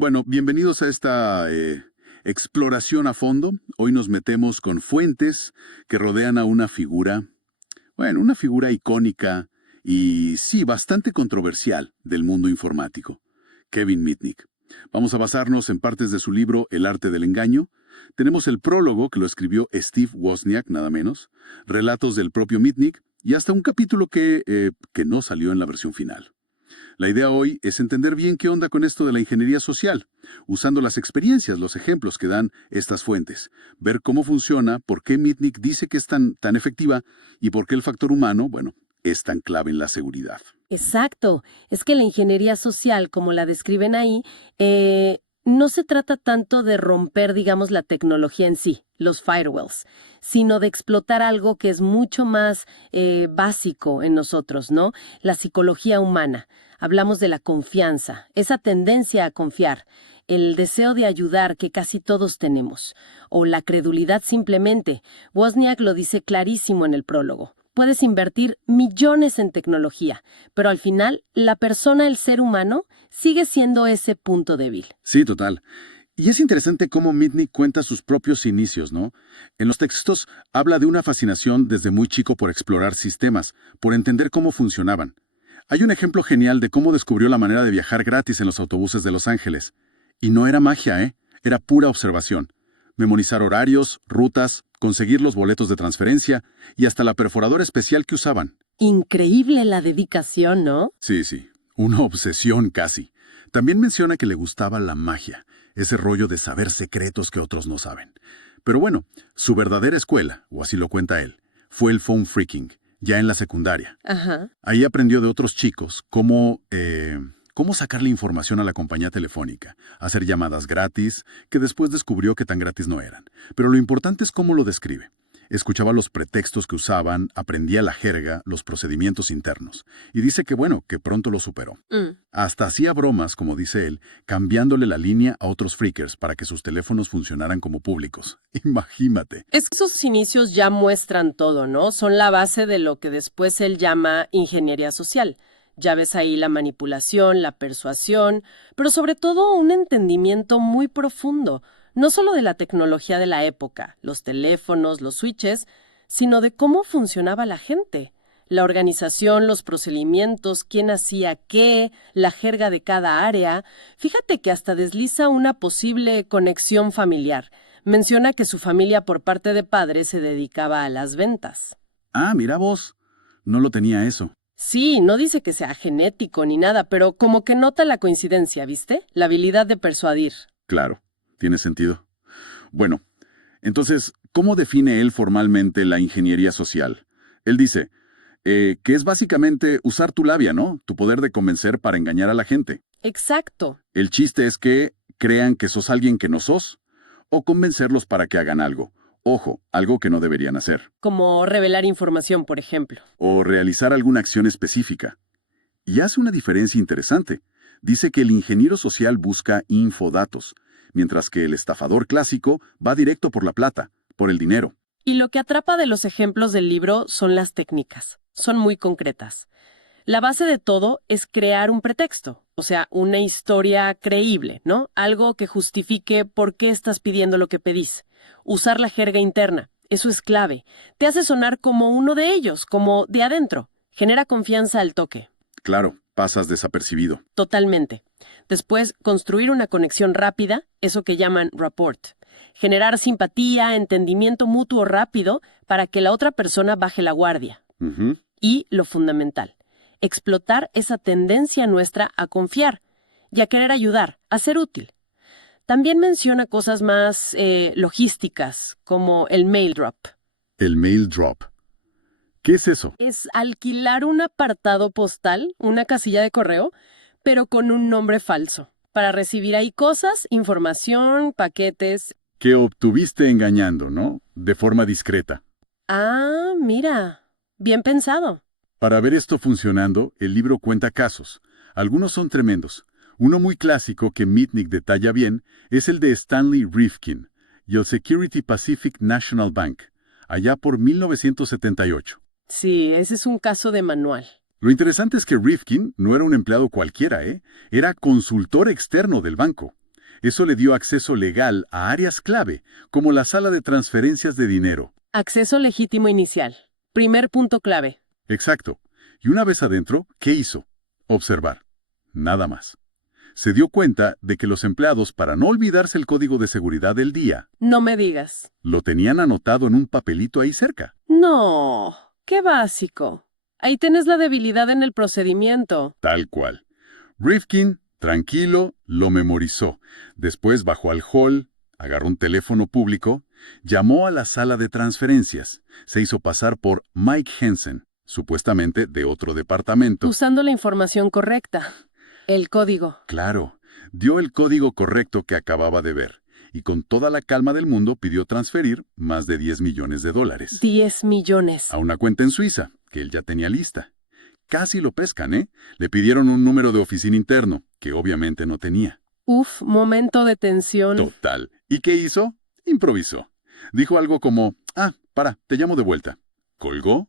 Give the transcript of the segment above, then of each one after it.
Bueno, bienvenidos a esta exploración a fondo. Hoy nos metemos con fuentes que rodean a una figura, bueno, una figura icónica y sí, bastante controversial del mundo informático, Kevin Mitnick. Vamos a basarnos en partes de su libro El arte del engaño. Tenemos el prólogo que lo escribió Steve Wozniak, nada menos, relatos del propio Mitnick y hasta un capítulo que no salió en la versión final. La idea hoy es entender bien qué onda con esto de la ingeniería social, usando las experiencias, los ejemplos que dan estas fuentes, ver cómo funciona, por qué Mitnick dice que es tan efectiva y por qué el factor humano, bueno, es tan clave en la seguridad. Exacto. Es que la ingeniería social, como la describen ahí, no se trata tanto de romper, digamos, la tecnología en sí, los firewalls, sino de explotar algo que es mucho más básico en nosotros, ¿no? La psicología humana. Hablamos de la confianza, esa tendencia a confiar, el deseo de ayudar que casi todos tenemos, o la credulidad simplemente. Wozniak lo dice clarísimo en el prólogo. Puedes invertir millones en tecnología, pero al final, la persona, el ser humano, sigue siendo ese punto débil. Sí, total. Y es interesante cómo Mitnick cuenta sus propios inicios, ¿no? En los textos habla de una fascinación desde muy chico por explorar sistemas, por entender cómo funcionaban. Hay un ejemplo genial de cómo descubrió la manera de viajar gratis en los autobuses de Los Ángeles. Y no era magia, ¿eh? Era pura observación. Memorizar horarios, rutas, conseguir los boletos de transferencia y hasta la perforadora especial que usaban. Increíble la dedicación, ¿no? Sí, sí, una obsesión casi. También menciona que le gustaba la magia, ese rollo de saber secretos que otros no saben. Pero bueno, su verdadera escuela, o así lo cuenta él, fue el phone freaking, ya en la secundaria. Ajá. Ahí aprendió de otros chicos cómo sacarle información a la compañía telefónica, hacer llamadas gratis, que después descubrió que tan gratis no eran. Pero lo importante es cómo lo describe. Escuchaba los pretextos que usaban, aprendía la jerga, los procedimientos internos. Y dice que bueno, que pronto lo superó. Hasta hacía bromas, como dice él, cambiándole la línea a otros freakers para que sus teléfonos funcionaran como públicos. Imagínate. Es que esos inicios ya muestran todo, ¿no? Son la base de lo que después él llama ingeniería social. Ya ves ahí la manipulación, la persuasión, pero sobre todo un entendimiento muy profundo, no solo de la tecnología de la época, los teléfonos, los switches, sino de cómo funcionaba la gente. La organización, los procedimientos, quién hacía qué, la jerga de cada área. Fíjate que hasta desliza una posible conexión familiar. Menciona que su familia por parte de padre se dedicaba a las ventas. Ah, mira vos. No lo tenía eso. Sí, no dice que sea genético ni nada, pero como que nota la coincidencia, ¿viste? La habilidad de persuadir. Claro, tiene sentido. Bueno, entonces, ¿cómo define él formalmente la ingeniería social? Él dice que es básicamente usar tu labia, ¿no? Tu poder de convencer para engañar a la gente. Exacto. El chiste es que crean que sos alguien que no sos, o convencerlos para que hagan algo. Ojo, algo que no deberían hacer. Como revelar información, por ejemplo. O realizar alguna acción específica. Y hace una diferencia interesante. Dice que el ingeniero social busca infodatos, mientras que el estafador clásico va directo por la plata, por el dinero. Y lo que atrapa de los ejemplos del libro son las técnicas. Son muy concretas. La base de todo es crear un pretexto, o sea, una historia creíble, ¿no? Algo que justifique por qué estás pidiendo lo que pedís. Usar la jerga interna, eso es clave. Te hace sonar como uno de ellos, como de adentro. Genera confianza al toque. Claro, pasas desapercibido. Totalmente. Después, construir una conexión rápida, eso que llaman rapport. Generar simpatía, entendimiento mutuo rápido para que la otra persona baje la guardia. Ujú. Y lo fundamental, explotar esa tendencia nuestra a confiar y a querer ayudar, a ser útil. También menciona cosas más logísticas, como el mail drop. El mail drop. ¿Qué es eso? Es alquilar un apartado postal, una casilla de correo, pero con un nombre falso, para recibir ahí cosas, información, paquetes. Que obtuviste engañando, ¿no? De forma discreta. Ah, mira, bien pensado. Para ver esto funcionando, el libro cuenta casos. Algunos son tremendos. Uno muy clásico que Mitnick detalla bien es el de Stanley Rifkin y el Security Pacific National Bank, allá por 1978. Sí, ese es un caso de manual. Lo interesante es que Rifkin no era un empleado cualquiera, ¿eh? Era consultor externo del banco. Eso le dio acceso legal a áreas clave, como la sala de transferencias de dinero. Acceso legítimo inicial. Primer punto clave. Exacto. Y una vez adentro, ¿qué hizo? Observar. Nada más. Se dio cuenta de que los empleados, para no olvidarse el código de seguridad del día, No me digas. lo tenían anotado en un papelito ahí cerca. No. Qué básico. Ahí tenés la debilidad en el procedimiento. Tal cual. Rifkin, tranquilo, lo memorizó. Después bajó al hall, agarró un teléfono público, llamó a la sala de transferencias. Se hizo pasar por Mike Henson, supuestamente de otro departamento. Usando la información correcta. El código. Claro, dio el código correcto que acababa de ver, y con toda la calma del mundo pidió transferir más de $10 millones. 10 millones. A una cuenta en Suiza, que él ya tenía lista. Casi lo pescan, ¿eh? Le pidieron un número de oficina interno, que obviamente no tenía. Uf, momento de tensión. Total. ¿Y qué hizo? Improvisó. Dijo algo como, te llamo de vuelta. Colgó,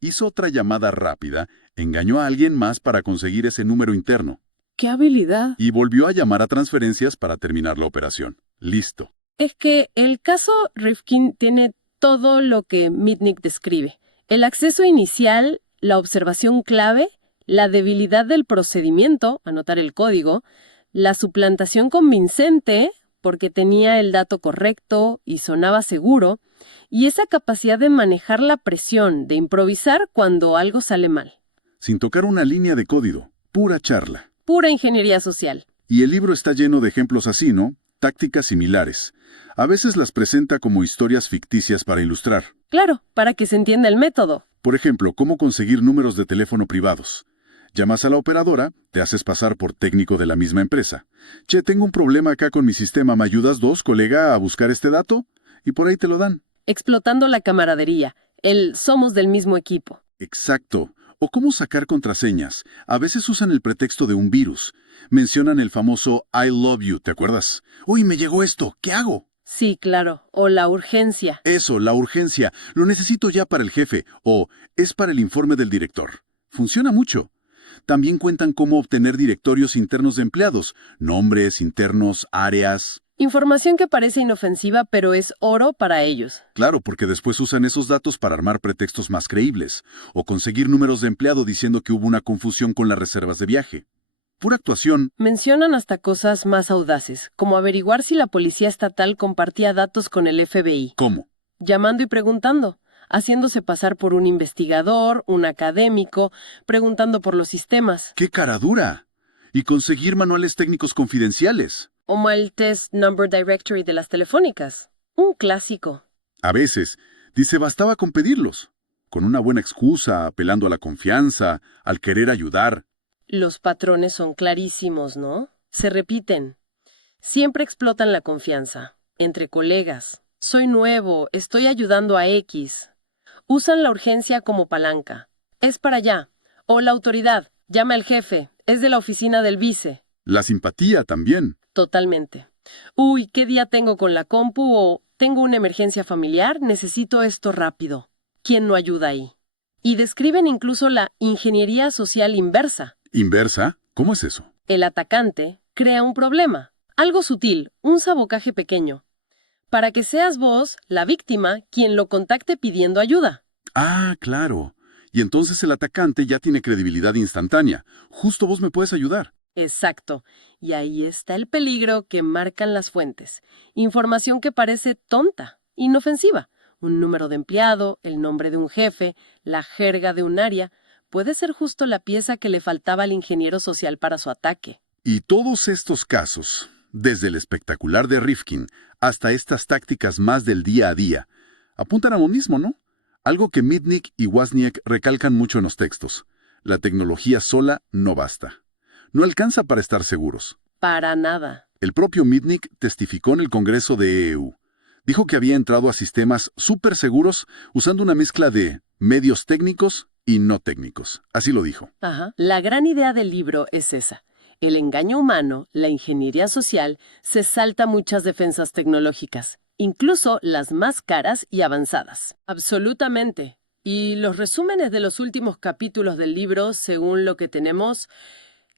hizo otra llamada rápida, engañó a alguien más para conseguir ese número interno. ¡Qué habilidad! Y volvió a llamar a transferencias para terminar la operación. Listo. Es que el caso Rifkin tiene todo lo que Mitnick describe. El acceso inicial, la observación clave, la debilidad del procedimiento, anotar el código, la suplantación convincente, porque tenía el dato correcto y sonaba seguro, y esa capacidad de manejar la presión, de improvisar cuando algo sale mal. Sin tocar una línea de código. Pura charla. Pura ingeniería social. Y el libro está lleno de ejemplos así, ¿no? Tácticas similares. A veces las presenta como historias ficticias para ilustrar. Claro, para que se entienda el método. Por ejemplo, cómo conseguir números de teléfono privados. Llamas a la operadora, te haces pasar por técnico de la misma empresa. Che, tengo un problema acá con mi sistema, ¿me ayudas colega, a buscar este dato? Y por ahí te lo dan. Explotando la camaradería. El somos del mismo equipo. Exacto. O cómo sacar contraseñas. A veces usan el pretexto de un virus. Mencionan el famoso I love you, ¿te acuerdas? Uy, me llegó esto, ¿qué hago? Sí, claro. O la urgencia. Eso, la urgencia. Lo necesito ya para el jefe. O es para el informe del director. Funciona mucho. También cuentan cómo obtener directorios internos de empleados. Nombres, internos, áreas. Información que parece inofensiva, pero es oro para ellos. Claro, porque después usan esos datos para armar pretextos más creíbles. O conseguir números de empleado diciendo que hubo una confusión con las reservas de viaje. Pura actuación. Mencionan hasta cosas más audaces, como averiguar si la policía estatal compartía datos con el FBI. ¿Cómo? Llamando y preguntando, haciéndose pasar por un investigador, un académico, preguntando por los sistemas. ¡Qué cara dura! Y conseguir manuales técnicos confidenciales. O el Test Number Directory de las telefónicas. Un clásico. A veces, dice, bastaba con pedirlos. Con una buena excusa, apelando a la confianza, al querer ayudar. Los patrones son clarísimos, ¿no? Se repiten. Siempre explotan la confianza. Entre colegas. Soy nuevo, estoy ayudando a X. Usan la urgencia como palanca. Es para allá. O la autoridad. Llama al jefe. Es de la oficina del vice. La simpatía también. Totalmente. Uy, ¿qué día tengo con la compu? O tengo una emergencia familiar, necesito esto rápido. ¿Quién no ayuda ahí? Y describen incluso la ingeniería social inversa. ¿Inversa? ¿Cómo es eso? El atacante crea un problema, algo sutil, un sabotaje pequeño, para que seas vos, la víctima, quien lo contacte pidiendo ayuda. Ah, claro. Y entonces el atacante ya tiene credibilidad instantánea. Justo vos me puedes ayudar. Exacto. Y ahí está el peligro que marcan las fuentes. Información que parece tonta, inofensiva. Un número de empleado, el nombre de un jefe, la jerga de un área, puede ser justo la pieza que le faltaba al ingeniero social para su ataque. Y todos estos casos, desde el espectacular de Rifkin hasta estas tácticas más del día a día, apuntan a lo mismo, ¿no? Algo que Mitnick y Wozniak recalcan mucho en los textos. La tecnología sola no basta. No alcanza para estar seguros. Para nada. El propio Mitnick testificó en el Congreso de EU. Dijo que había entrado a sistemas súper seguros usando una mezcla de medios técnicos y no técnicos. Así lo dijo. Ajá. La gran idea del libro es esa. El engaño humano, la ingeniería social, se salta muchas defensas tecnológicas, incluso las más caras y avanzadas. Absolutamente. Y los resúmenes de los últimos capítulos del libro, según lo que tenemos,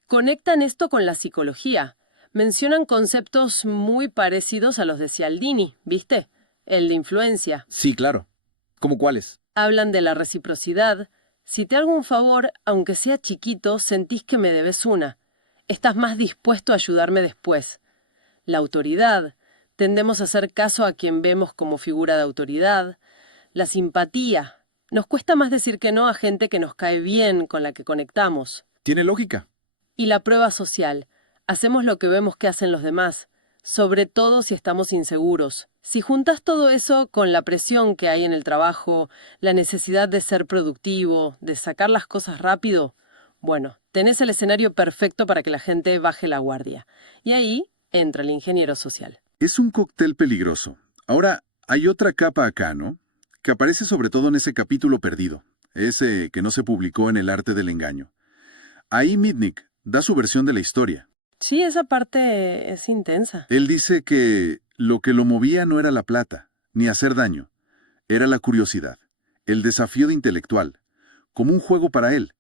conectan esto con la psicología. Mencionan conceptos muy parecidos a los de Cialdini, ¿viste? El de influencia. Sí, claro. ¿Cómo cuáles? Hablan de la reciprocidad. Si te hago un favor, aunque sea chiquito, sentís que me debes una. Estás más dispuesto a ayudarme después. La autoridad. Tendemos a hacer caso a quien vemos como figura de autoridad. La simpatía. Nos cuesta más decir que no a gente que nos cae bien, con la que conectamos. Tiene lógica. Y la prueba social. Hacemos lo que vemos que hacen los demás, sobre todo si estamos inseguros. Si juntas todo eso con la presión que hay en el trabajo, la necesidad de ser productivo, de sacar las cosas rápido, bueno, tenés el escenario perfecto para que la gente baje la guardia. Y ahí entra el ingeniero social. Es un cóctel peligroso. Ahora, hay otra capa acá, ¿no? Que aparece sobre todo en ese capítulo perdido, ese que no se publicó en El arte del engaño. Ahí Mitnick da su versión de la historia. Sí, esa parte es intensa. Él dice que lo que lo movía no era la plata, ni hacer daño. Era la curiosidad, el desafío de intelectual, como un juego para él.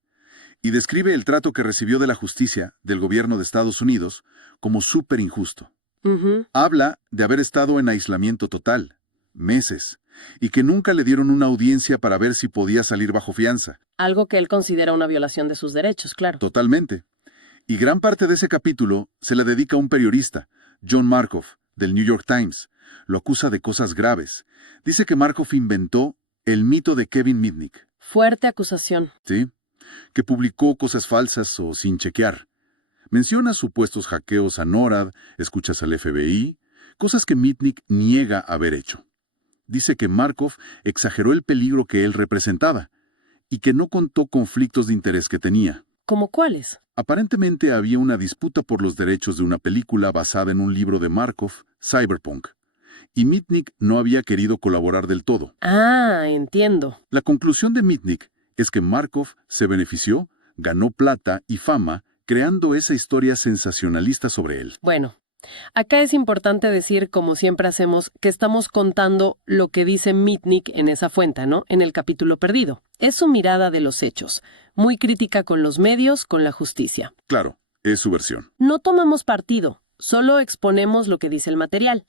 Y describe el trato que recibió de la justicia, del gobierno de Estados Unidos, como súper injusto. Ujú. Habla de haber estado en aislamiento total, meses, y que nunca le dieron una audiencia para ver si podía salir bajo fianza. Algo que él considera una violación de sus derechos, claro. Totalmente. Y gran parte de ese capítulo se le dedica a un periodista, John Markoff, del New York Times. Lo acusa de cosas graves. Dice que Markoff inventó el mito de Kevin Mitnick, Fuerte acusación. ¿sí? Que publicó cosas falsas o sin chequear. Menciona supuestos hackeos a NORAD, escuchas al FBI, cosas que Mitnick niega haber hecho. Dice que Markoff exageró el peligro que él representaba y que no contó conflictos de interés que tenía. ¿Cómo cuáles? Aparentemente había una disputa por los derechos de una película basada en un libro de Markoff, Cyberpunk, y Mitnick no había querido colaborar del todo. Ah, entiendo. La conclusión de Mitnick es que Markoff se benefició, ganó plata y fama, creando esa historia sensacionalista sobre él. Bueno, acá es importante decir, como siempre hacemos, que estamos contando lo que dice Mitnick en esa fuente, ¿no? En el capítulo perdido. Es su mirada de los hechos, muy crítica con los medios, con la justicia. Claro, es su versión. No tomamos partido, solo exponemos lo que dice el material.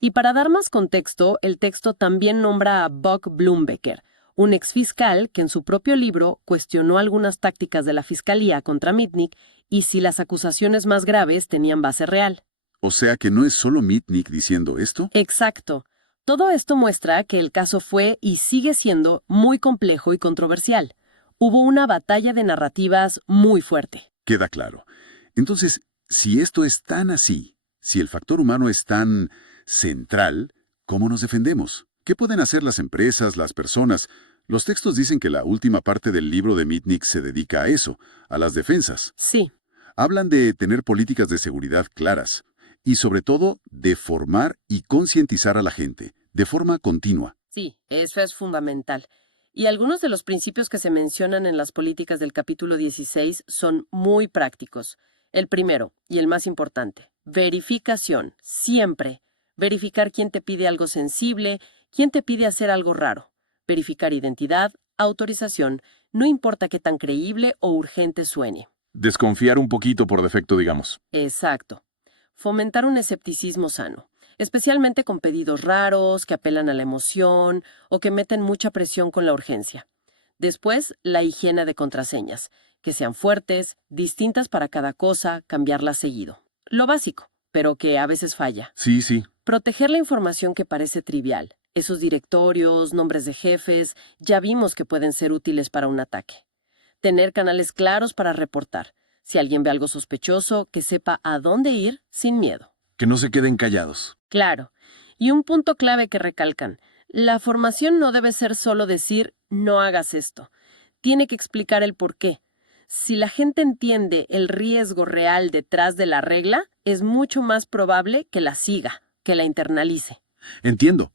Y para dar más contexto, el texto también nombra a Buck Bloombecker, un exfiscal que en su propio libro cuestionó algunas tácticas de la fiscalía contra Mitnick y si las acusaciones más graves tenían base real. O sea que no es solo Mitnick diciendo esto. Exacto. Todo esto muestra que el caso fue y sigue siendo muy complejo y controversial. Hubo una batalla de narrativas muy fuerte. Queda claro. Entonces, si esto es tan así, si el factor humano es tan central, ¿cómo nos defendemos? ¿Qué pueden hacer las empresas, las personas? Los textos dicen que la última parte del libro de Mitnick se dedica a eso, a las defensas. Sí, Hablan de tener políticas de seguridad claras y sobre todo de formar y concientizar a la gente, de forma continua. sí, eso es fundamental. Y algunos de los principios que se mencionan en las políticas del capítulo 16 son muy prácticos. El primero, y el más importante, verificación, siempre. Verificar quién te pide algo sensible, quién te pide hacer algo raro. Verificar identidad, autorización, no importa qué tan creíble o urgente suene. Desconfiar un poquito por defecto, digamos. Exacto. Fomentar un escepticismo sano, especialmente con pedidos raros, que apelan a la emoción o que meten mucha presión con la urgencia. Después, la higiene de contraseñas, que sean fuertes, distintas para cada cosa, cambiarlas seguido. Lo básico, pero que a veces falla. Sí, sí. Proteger la información que parece trivial. Esos directorios, nombres de jefes, ya vimos que pueden ser útiles para un ataque. Tener canales claros para reportar. Si alguien ve algo sospechoso, que sepa a dónde ir sin miedo. Que no se queden callados. Claro. Y un punto clave que recalcan. La formación no debe ser solo decir, no hagas esto. Tiene que explicar el por qué. Si la gente entiende el riesgo real detrás de la regla, es mucho más probable que la siga, que la internalice. Entiendo.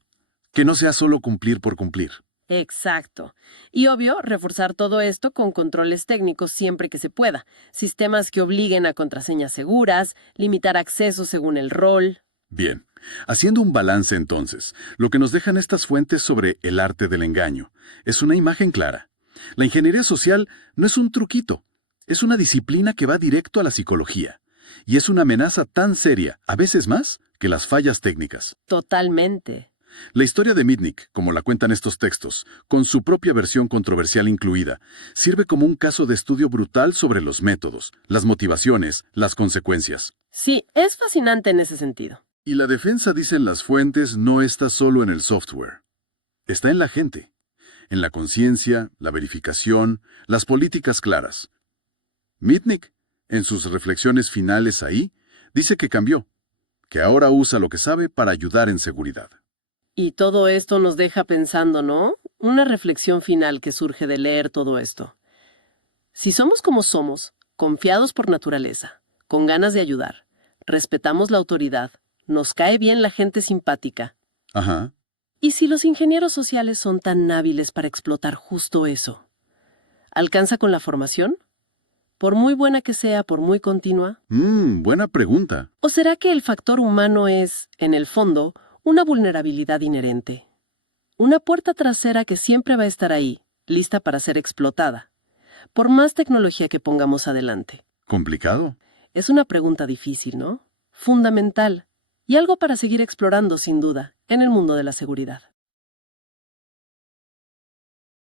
Que no sea solo cumplir por cumplir. Exacto. Y obvio, reforzar todo esto con controles técnicos siempre que se pueda. Sistemas que obliguen a contraseñas seguras, limitar acceso según el rol. Bien. Haciendo un balance entonces, lo que nos dejan estas fuentes sobre el arte del engaño es una imagen clara. La ingeniería social no es un truquito, es una disciplina que va directo a la psicología. Y es una amenaza tan seria, a veces más, que las fallas técnicas. Totalmente. La historia de Mitnick, como la cuentan estos textos, con su propia versión controversial incluida, sirve como un caso de estudio brutal sobre los métodos, las motivaciones, las consecuencias. Sí, es fascinante en ese sentido. Y la defensa, dicen las fuentes, no está solo en el software. Está en la gente, en la conciencia, la verificación, las políticas claras. Mitnick, en sus reflexiones finales ahí, dice que cambió, que ahora usa lo que sabe para ayudar en seguridad. Y todo esto nos deja pensando, ¿no? Una reflexión final que surge de leer todo esto. Si somos como somos, confiados por naturaleza, con ganas de ayudar, respetamos la autoridad, nos cae bien la gente simpática, Ajá. ¿y si los ingenieros sociales son tan hábiles para explotar justo eso? ¿Alcanza con la formación? Por muy buena que sea, por muy continua. Buena pregunta. ¿O será que el factor humano es, en el fondo, una vulnerabilidad inherente? Una puerta trasera que siempre va a estar ahí, lista para ser explotada, por más tecnología que pongamos adelante. ¿Complicado? Es una pregunta difícil, ¿no? Fundamental, y algo para seguir explorando sin duda, en el mundo de la seguridad.